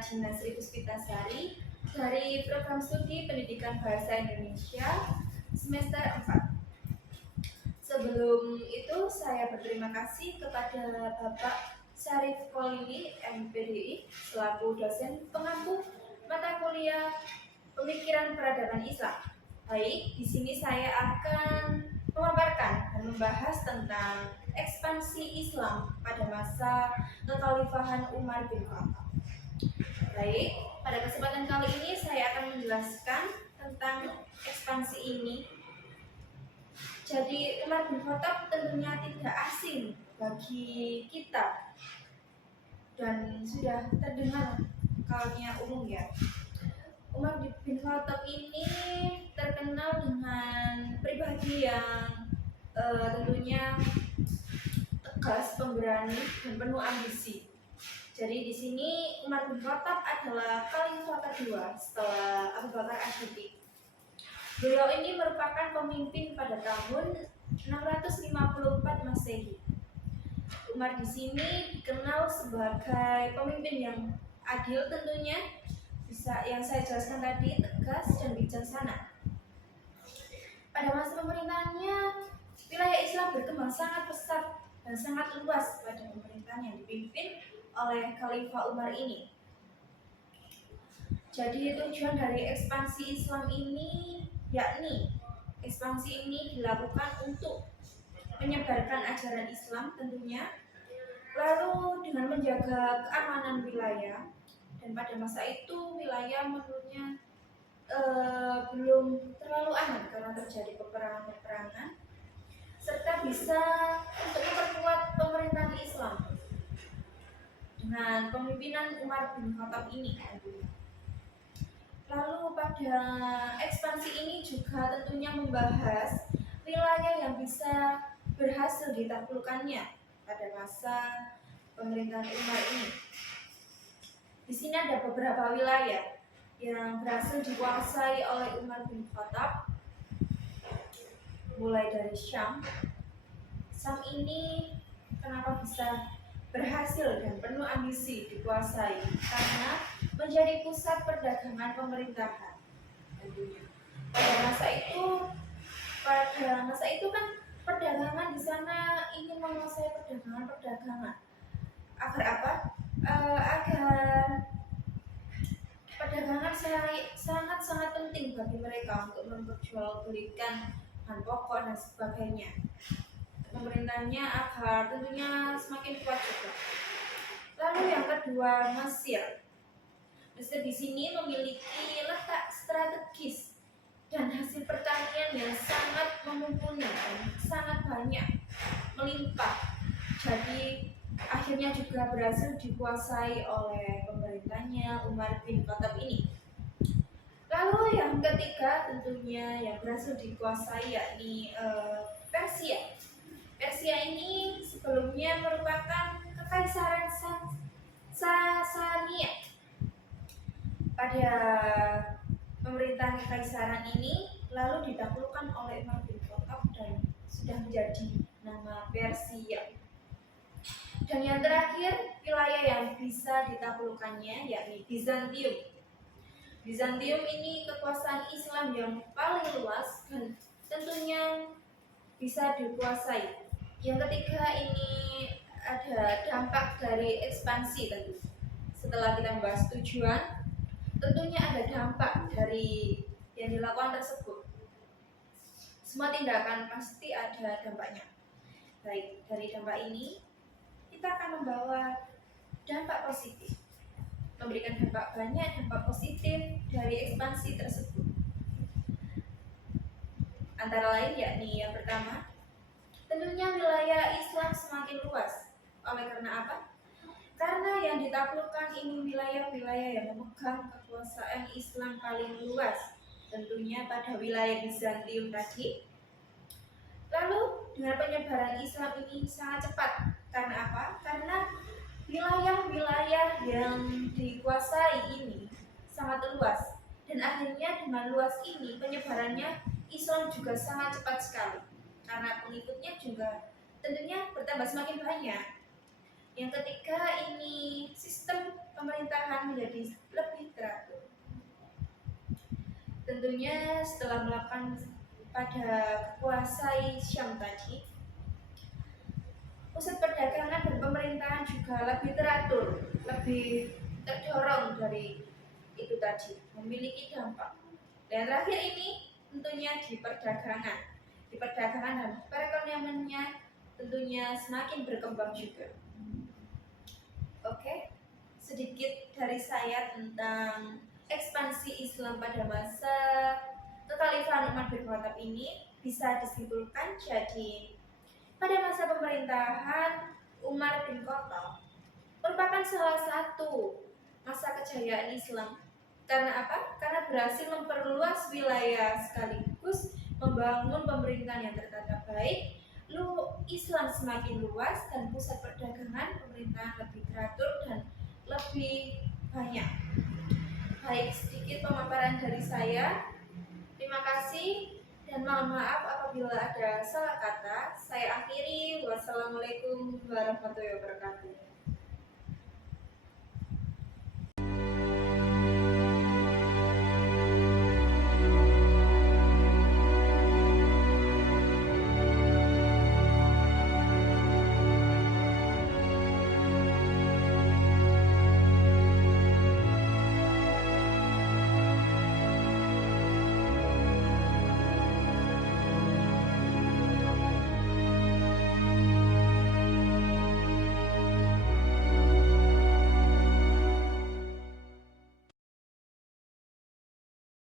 Najina Sri Puspitasari dari Program Studi Pendidikan Bahasa Indonesia semester 4. Sebelum itu saya berterima kasih kepada Bapak Syarif Kolili MPDI selaku dosen pengampu mata kuliah Pemikiran Peradaban Islam. Baik, di sini saya akan memaparkan dan membahas tentang ekspansi Islam pada masa kekhalifahan Umar bin Khattab. Baik, pada kesempatan kali ini saya akan menjelaskan tentang ekspansi ini. Jadi Umar bin Khattab tentunya tidak asing bagi kita dan sudah terdengar kalangan umum ya. Umar bin Khattab ini terkenal dengan pribadi yang tentunya tegas, pemberani, dan penuh ambisi. Jadi di sini Umar bin Khattab adalah khalifah kedua setelah Abu Bakar As-Siddiq. Beliau ini merupakan pemimpin pada tahun 654 Masehi. Umar di sini dikenal sebagai pemimpin yang adil tentunya, bisa yang saya jelaskan tadi, tegas dan bijaksana. Pada masa pemerintahannya, wilayah Islam berkembang sangat pesat dan sangat luas pada pemerintahan yang dipimpin oleh Khalifah Umar ini. Jadi tujuan dari ekspansi Islam ini yakni ekspansi ini dilakukan untuk menyebarkan ajaran Islam tentunya, lalu dengan menjaga keamanan wilayah. Dan pada masa itu wilayah menurutnya belum terlalu aman karena terjadi peperangan-peperangan, serta bisa untuk memperkuat pemerintahan Islam dengan pemimpinan Umar bin Khattab ini. Lalu pada ekspansi ini juga tentunya membahas wilayah yang bisa berhasil ditaklukkannya pada masa pemerintahan Umar ini. Di sini ada beberapa wilayah yang berhasil dikuasai oleh Umar bin Khattab, mulai dari Syam. Syam ini kenapa bisa berhasil dan penuh ambisi dikuasai? Karena menjadi pusat perdagangan pemerintahan. Tentunya. Pada masa itu kan perdagangan di sana ingin menguasai perdagangan. Agar apa? Agar perdagangan sangat penting bagi mereka untuk memperjualbelikan bahan pokok dan sebagainya. Pemerintahnya agar tentunya semakin kuat juga. Lalu yang kedua, Mesir. Mesir di sini memiliki letak strategis dan hasil pertanian yang sangat mumpuni dan sangat banyak, melimpah. Jadi akhirnya juga berhasil dikuasai oleh pemerintahnya Umar bin Khattab ini. Lalu yang ketiga tentunya yang berhasil dikuasai yakni Persia. Persia ini sebelumnya merupakan kekaisaran Sasania. Pada pemerintahan kekaisaran ini lalu ditaklukkan oleh Umar bin Khattab dan sudah menjadi nama Persia. Dan yang terakhir, wilayah yang bisa ditaklukkannya yakni Bizantium. Bizantium ini kekuasaan Islam yang paling luas dan tentunya bisa dikuasai. Yang ketiga ini ada dampak dari ekspansi tentu. Setelah kita membahas tujuan, tentunya ada dampak dari yang dilakukan tersebut. Semua tindakan pasti ada dampaknya. Baik, dari dampak ini kita akan membawa dampak positif, memberikan banyak dampak positif dari ekspansi tersebut. Antara lain yakni yang pertama, tentunya wilayah Islam semakin luas. Oleh karena apa? Karena yang ditaklukkan ini wilayah-wilayah yang memegang kekuasaan Islam paling luas, tentunya pada wilayah Bizantium tadi. Lalu dengan penyebaran Islam ini sangat cepat. Karena apa? Karena wilayah-wilayah yang dikuasai ini sangat luas. Dan akhirnya dengan luas ini penyebarannya Islam juga sangat cepat sekali. Karena pengikutnya juga tentunya bertambah semakin banyak. Yang ketiga, ini sistem pemerintahan menjadi lebih teratur. Tentunya setelah melakukan pada kuasai Syam tadi, pusat perdagangan dan pemerintahan juga lebih teratur, lebih terdorong dari itu tadi, memiliki dampak. Dan terakhir ini tentunya di perdagangan. Di perdagangan dan perekonomiannya tentunya semakin berkembang juga. Oke, sedikit dari saya tentang ekspansi Islam pada masa kekhalifahan Umar bin Khattab ini bisa disimpulkan jadi pada masa pemerintahan Umar bin Khattab merupakan salah satu masa kejayaan Islam. Karena apa? Karena berhasil memperluas wilayah sekaligus membangun pemerintahan yang tertata baik, Islam semakin luas dan pusat perdagangan pemerintahan lebih teratur dan lebih banyak. Baik, sedikit pemaparan dari saya. Terima kasih dan mohon maaf apabila ada salah kata. Saya akhiri. Wassalamualaikum warahmatullahi wabarakatuh.